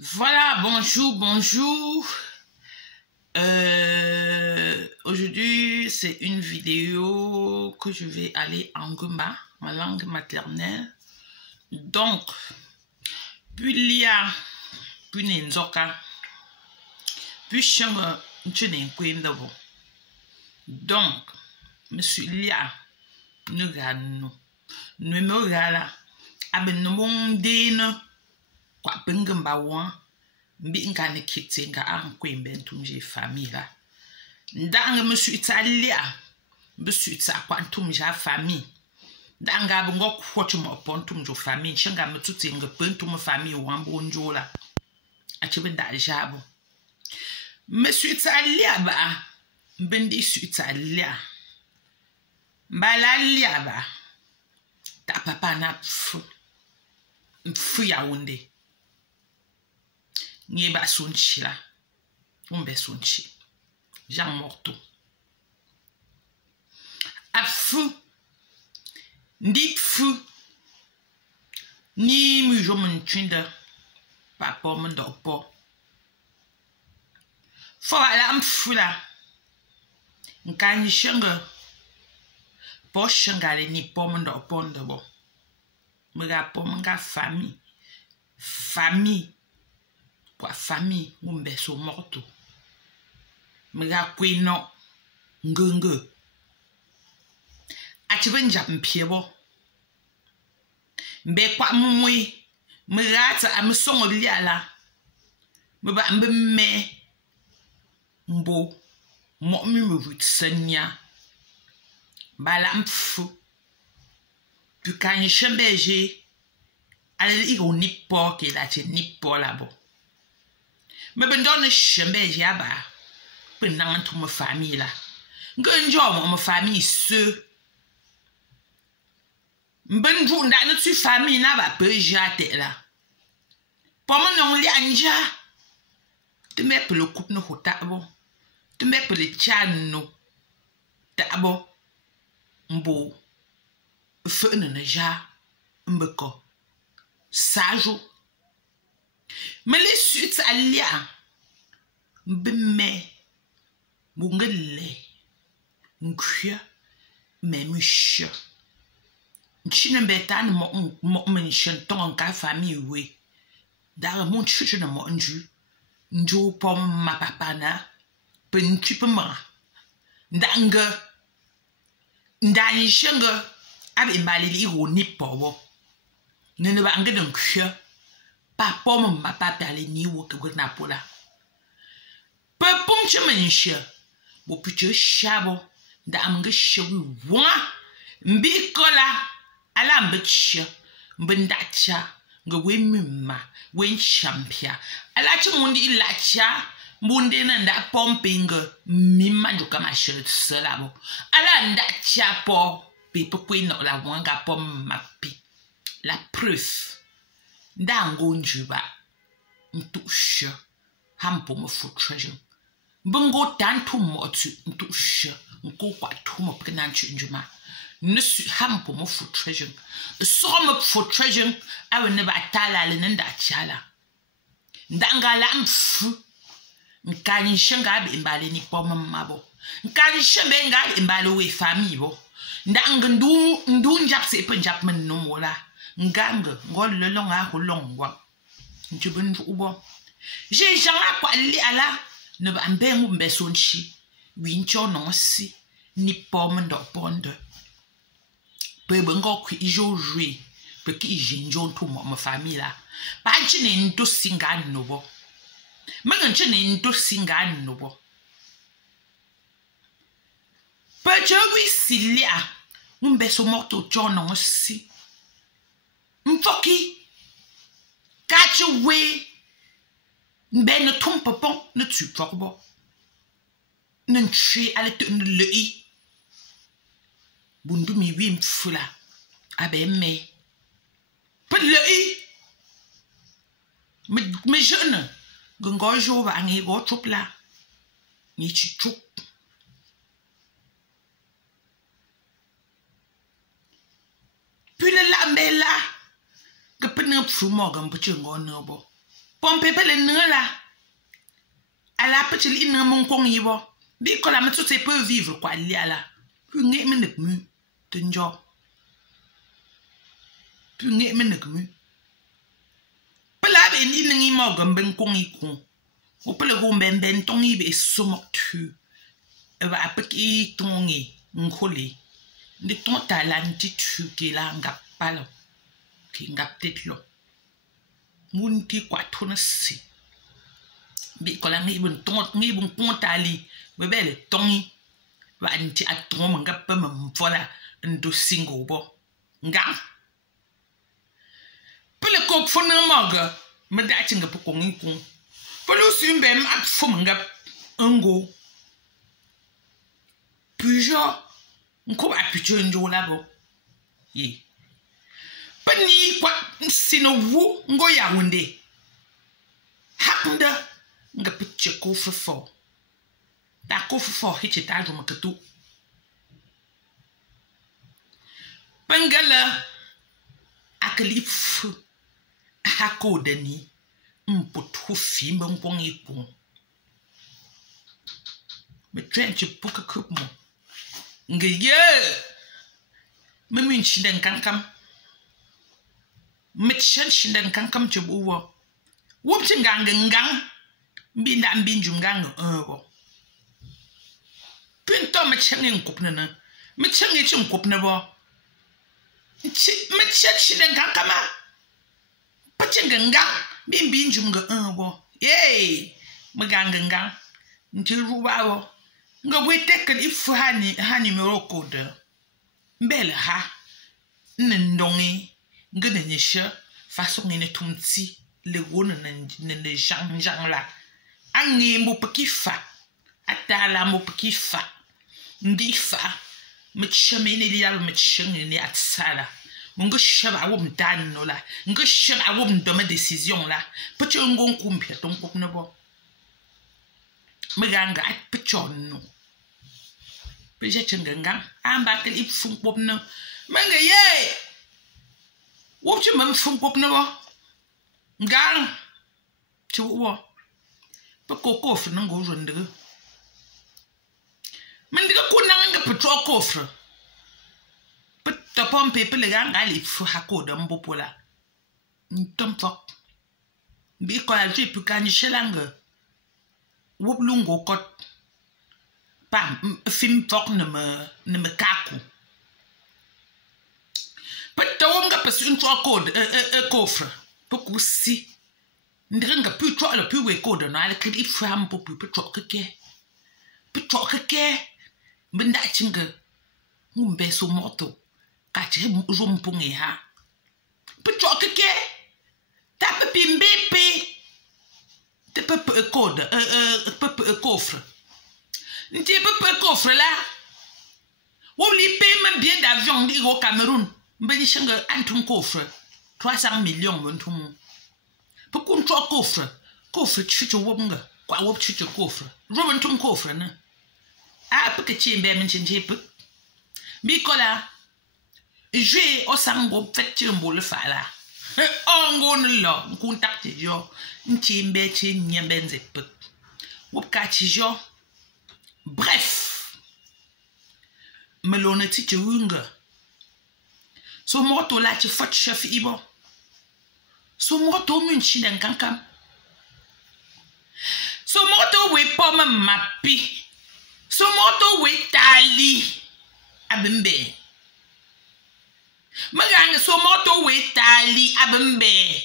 Voilà, bonjour. Aujourd'hui, c'est une vidéo que je vais aller en Gumba, ma langue maternelle. Donc, puis lia, puis n'enzoka, puis changa, n'chene kwendabo. Donc, monsieur lia, nous gano, nous me gala, aben no mondine. Kwa bingamba wan mbi nga ne kite nga an kwembe ntumje famille ndanga monsieur italia monsieur ita kwa ntumja famille ndanga bungo kwocho mo pontumjo famille shinga mtuti nga pentum famille wan bonjola achibe da jabo monsieur italia ba mbendi su italia mbalalia ba ta papa na mfu ya wunde Nye ba sonchi la. Umbe sonchi. Jean morto. A fou. Ndip fou. Ni mujo mnchinde. Papa mndopo. Fwa la mfou la. Nkani shenge. Po shengale ni po mndopo ndebo. Mga po mga famille. Famille. Kwa famille mumbe so morto mga kweno ngenge atiben jap mpiebo mbe kwa mumwe mrata amsongo liala mba mbeme mbo mo mi mvut senya bala mfu pukan shembeje ale igo nipo ke la che nipo labo me ben donne chembe jaba pen nan to ma famille la ngonjo mo ma famille se ben jou nda na tu famille na ba pe jate la pomo non li anja te me pe le coupe no hota bo te me pe le chano ta bo mbo fe na ja mbeko sajo me les suites alia bme bungele nkhya me musha nchine betan mo mention ton ka famille we da mon chuchu na mo nju pom ma papa na pen chipema ndanga ndani shenga abi malili ro ni powo ne ba ngede nkhya pa pom ma papa le ni wo ke na pola pa pom chemensha bo piche shabo da amge shewi wa mbi kola ala mbetsha mbendacha nga we mimma we champia ala chimundi ilacha mbunde na nda pompinga mimma njuka ma shirt salabo ala ndacha po pipo kwino la wanga pom mapi la preuve ndango njuba ntusha hampo mo food treasure bungo tantu motu ntusha nko kwa tumo pkenan chunjuma nusu hampo mo food treasure so mo food treasure awe ne batala le nda chala ndanga la mfu nkani shenga be mbale ni pomo mabo nkani shembe nga mbale we famille bo ndanga ndu njap se penjap men no mola nganga ngol longa ho longwa njubun ubo je janga kwa li ala ne ba mbengu mbesonchi wincho no si ni pomme ndo ponde pe bengo ku ijo jui pe ki jinjo to mo famille la pa chine ndo singa nobo magan chine ndo singa nobo pe jowi silia mbeso morto jono si mfoki kache we mbe ne tumpopon ne tu porbo ne nchi ale te ne lei bundu mi wi mfula abe me pe lei me jeune gongo jo ba ngi go chupla ni chi chup puis le lambela que pena fumo gam puchu ngono bo pompe pe le nela. À la petite il n'a mon con y va. Bi ko la me tout peut vivre quoi il y a là. Puis nge me nek mu te njo. Puis nge me nek mu. Pe la be ni ngi mo gam ben con y con. Ou pe le go ben ben ton y be so mo tu. E va apeki ton y ngoli. De ton talent tu qui la ngap palo. Qui ngap tet lo. Moun ki kwa tona si. Bi ko la ngi bun ton ngi bun kontali. Bebele tongi. Va nti atom ngap pe me vola ndo single bo. Nga. Pele ko fona moga. Me da tinga po ko ngi kun. Pelu simbe ma fo ngap ngo. Pujo. Nko ba pujo njo la bo. Ye. Pani kwa sino wu ngo ya wunde. Hakunda nga pitche ko fo. Da ko fo hiche ta jo makatu. Pangala aklif hako dani mpotu fi mbon iku. Me trench puka kup mo. Nga ye. Me min chinden kankam. Me chinden kankam chubuwo. Wupti ngang. Mbinda mbinju ngang wo. Pinto me chengi nkopne na. Me chengi chi nkopne bo. Me chinden kankama. Pachenga ngang. Mbinju nga wo. Yey. Me ngang. Ntiru wo. Nga wete kan ifu hani meroko de. Mbele ha. Ndongi. Nga nyesha. Façon ngene tumti. Le wona ne jang la. Angi mo pekifa. Atala mo pekifa. Ndifa. Mchemene li al mchenge ni atsala. Ngo shaba wo mdan no la. Ngo shaba wo mdome décision la. Pecho ngon kumpia ton kop ne bo. Meganga at pecho no. Peje chengang amba kel ip fun kop no. Menga ye. Wo chi mem fun kop no bo. Ngang. Chi wo. Pe kofre nango jonde. Mendiga kuna nga petro kofre. Pe topon pepe le ganga li fu hakoda mbopola. Ntomfok. Bi ko la jipu kanyi shelanga. Wop lungo kot. Pam film fok ne me kaku. Pe tawom nga pesu intro code kofre. Pe kusi. Ndrenga pu tro la pu we code na ala kid ifu ham popu pe tro keke. Pe tro keke. Benda chinga. Ngumbe so moto. Kache jompunge ha. Pe tro keke. Ta pe pimbepe. Te pe code pe coffre. Nti pe coffre là. Ou li paye même bien d'avion di au Cameroun. Mbeni chinga antum coffre. 300 millions montum. Pe kun tro coffre. Coffre chicho wonga. Kwa wop chicho coffre. Robentum coffre na. Ah pe ke chimbe men chinje pe. Bikola. Je o sango fet chimbo le fala. Ongo nlo nkuntakti jo nchimbe chi nyembenze pe. Wop ka chi jo. Bref. Melone ti chunga. So moto la chi fat chef ibo. So moto mun chinden kankam. So moto we poma mapi. So moto we tali. Abembe. Maganga so moto we tali abembe.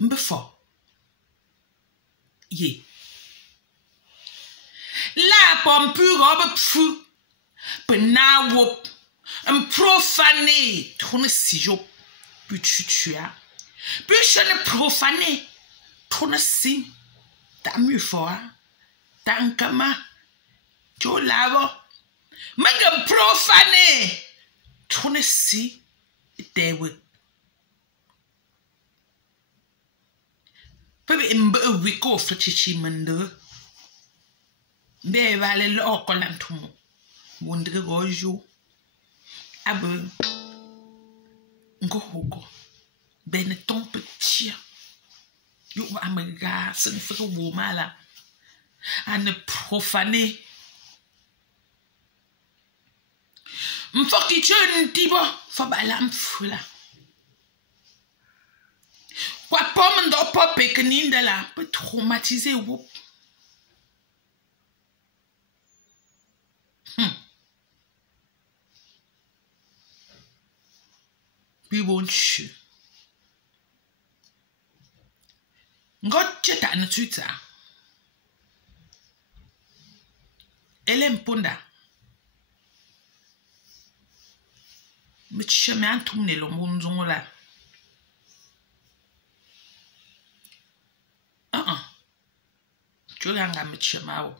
Mbefo. Ye. La pompu robe fou. Pena wop. Un profané. Tourne si jo. Puis tu as. Puis je ne profané. Tourne si. Ta mieux fort. Tankama. Jo lavo. Mega profané. Tourne si. Dewe. Pepe mbe wiko fetichi mende. Be vale lo kolantumo. Wondre gojo. Abe. Ngohogo. Ben ton petit. Yo amega, se ne fait que mala. À ne profaner. M'foki chun tibo. Fabalam fula. Quoi pomme d'eau pop et que nindala peut traumatiser ou. Puis bon chou. Ngotche ta na Twitter. Elle mponda. M'cheme antumne lo munzongola. Tu l'as m'cheme ao.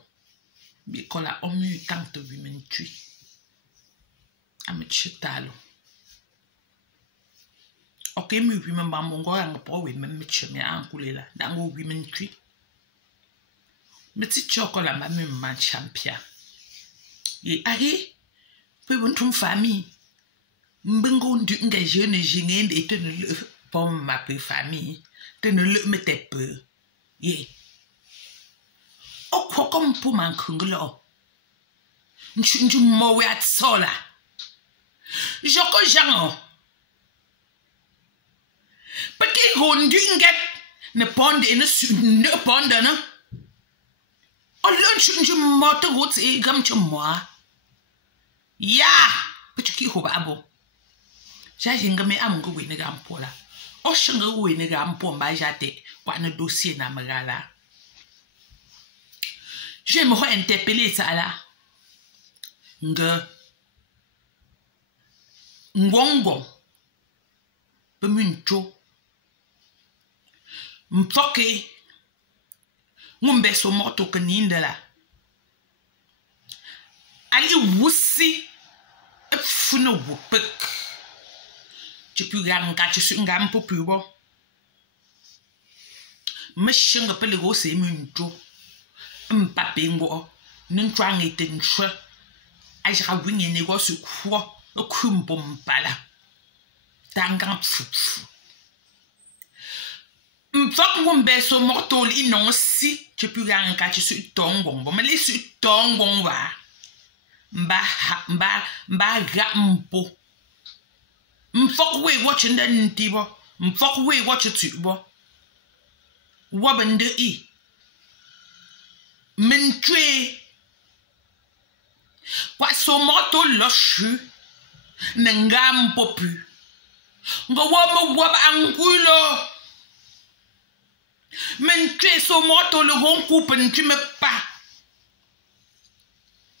Bikola omu tanto women tree. Amchitalo. Okay, me remember mongo ang po women m'cheme ankulela. Dango women tree. Meti chokola ma me champion. Ye ahi. Pe bontum famille. Mbengo ndu nga jeune jingende et te ne le pomme ma pe famille. Te ne le mette peu. Ye. O kwa kom po man kunglo. Nchu mowe at sola. Joko jango. Pake hondu nget ne ponde ne ponde na. O lunch moto goats e gam chumwa. Ya, pachiki hoba abo. Jajinga me amungo we nega ampola. O shanga we nega ampomba jate kwa na dossier na magala. Je me interpeller ça là. Ngongo. Pemuncho. Mfoke. Ngombe so moto keninda la. Ali wusi. Funa wupek. Tu peux ganga tu suis ngam po pubo. Meshinga pele go se muncho. Mpapengo nintwang etenchwe ajra winye negosio kwo okumbo mpala tanga pfufu mfok ngombe so mortol inonsi tu peux ganga tu suis tongongo mais les su tongon wa mba gampo mfok we watching the ntibo mfok we watch tubo wabende I Mentue. Kwa so moto loshu. Nengam popu. Ngo wab angulo. Mentue so moto le gon coupe tu me pas.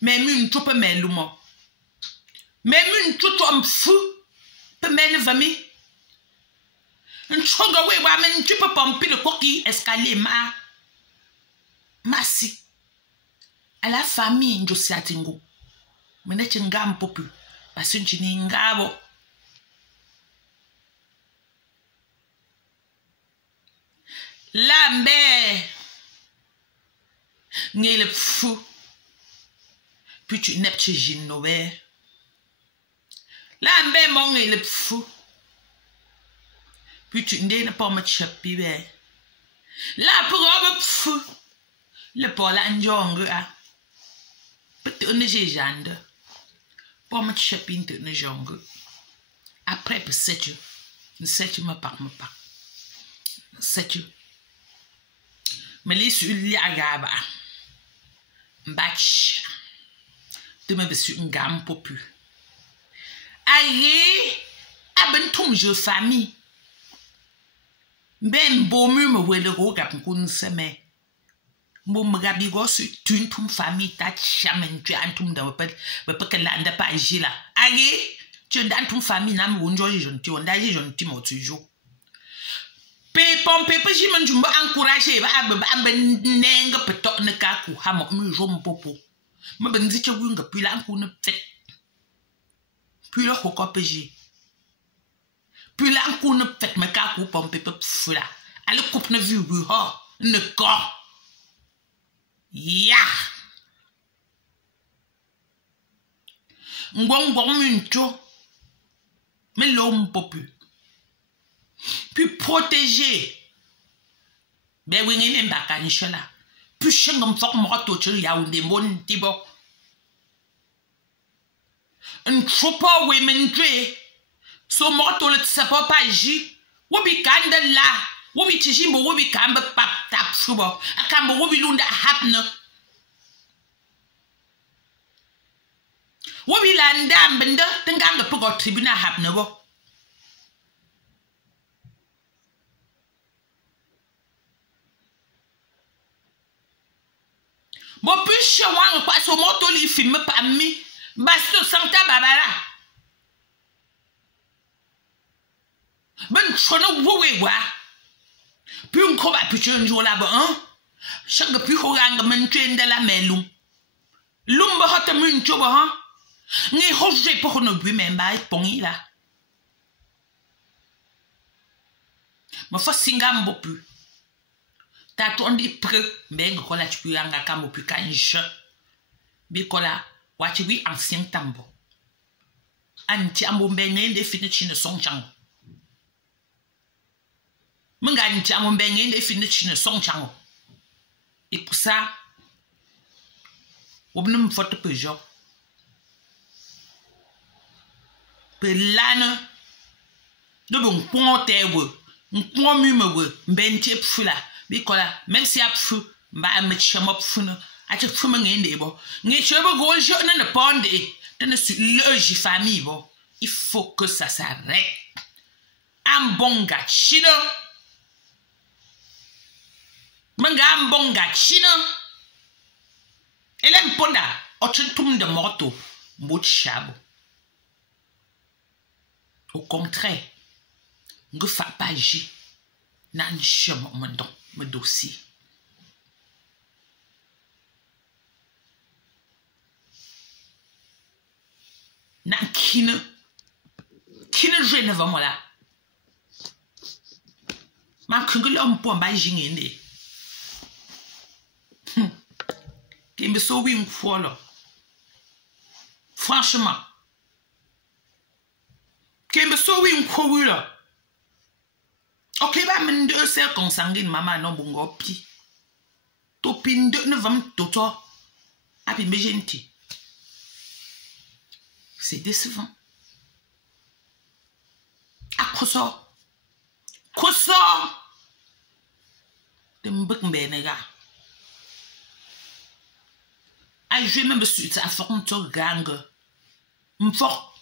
Même une troupe me lumo. Même une troupe en fou. Pe men vami. Un choga we wa men tu peux pomper le coquille escalier ma. Merci. À la famille Njosiatingo. Mene chingam popu. Parce que ni ngabo. Lambe. Ni le fou. Puis tu n'es pas ginové. Lambe mon le fou. Puis tu n'es pas me chapibe. La probe fou. Le Paul Anjong a. Peut-être ne j'ai jande. Pour me chapin te ne jong. Après peut setu. Ne setu me pas. Setu. Mais les sur l'agaba. Batch. De me bessu une gamme popu. Allez. Aben tom je famille. Ben bomu me wele roga pour semaine. Mon gabigo sur une famille ta chamen tu antum da pe que landa pa jila allez tu dans ton famille nam wonjo jonti on daji jonti mo toujours pe pompe pe jimen jumba encourager ba nenga peto ne kaku ha mo mi jom popo me benzi che winga puis la ku ne fait puis le ko peji puis la ku ne fait me kaku pompe pe fula ale coupe ne vu ha ne ko ya ngwongwong mincho me lo mpopu puis protéger. Ben oui, il n'est pas qu'à là. Puis je suis un fort mort, il y a un démon, tibo. Un troupeau, oui, mais so mort, le sapot pas agi. Wobi kanda la. Wobi tijimbo, wobi kamba pap tap subo. Akamba wobi lunda hapna. Wobi landa mbenda, tenganga pugo tribuna hapna bo. Bo push wang kwa so moto li film pa mi. Basto santa babara. Ben chono wowe wa. Puis on croit plus tu un jour là-bas, hein? Chaque plus on a un train de la melou. L'umba hot mun job, hein? Ni hoje pour nous lui même ba pongi là. Ma fa singam bo plus. Ta ton di pre ben ko la tu peux anga kam plus kanche. Bi ko la wa ti wi ancien tambo. Anti ambo ben ne fini chine song chang. M'gagne à mon beignet de finir chez son chango. Et pour ça, on ne me faut pas genre. Pe lana, de bon point tewe, un point mumewe, bente pfula, bikola, même si a pfu, ba me chama pfuna, a te pfu m'ngende bo. Nge chebe gol je ne pande, te ne su logi famille bo. Il faut que ça s'arrête. Un bon gars chino. Manga mbonga chino. Ele mponda otuntum de morto mbotchabo. Au contraire, nge fa paji na nchemo mandon me dossier. Na kine je ne va moi là. Ma kungule mpo mba jingende. Qui me sauve une fois là. Franchement. Qui me sauve une fois là. Ok, bah, men deux sœurs consanguines, maman, non, bon, gopi. Topin de ne vam toto. Api me gentil. C'est décevant. À quoi ça? Quoi ça? De m'bek m'benega. Je même suite à forme de gang. M'fort.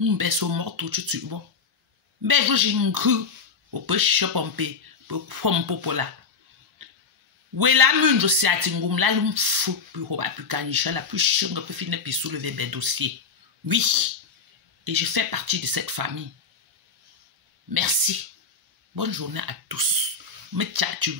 M'besso mort tout tu bon. Ben j'ai un cru. Au peu chopompe. Pour pompola. Où est la mune je sais à tingum là l'mfou. Puis on va plus canicha la plus chunga peut finir puis soulever ben dossier. Oui. Et je fais partie de cette famille. Merci. Bonne journée à tous. Me tchatu.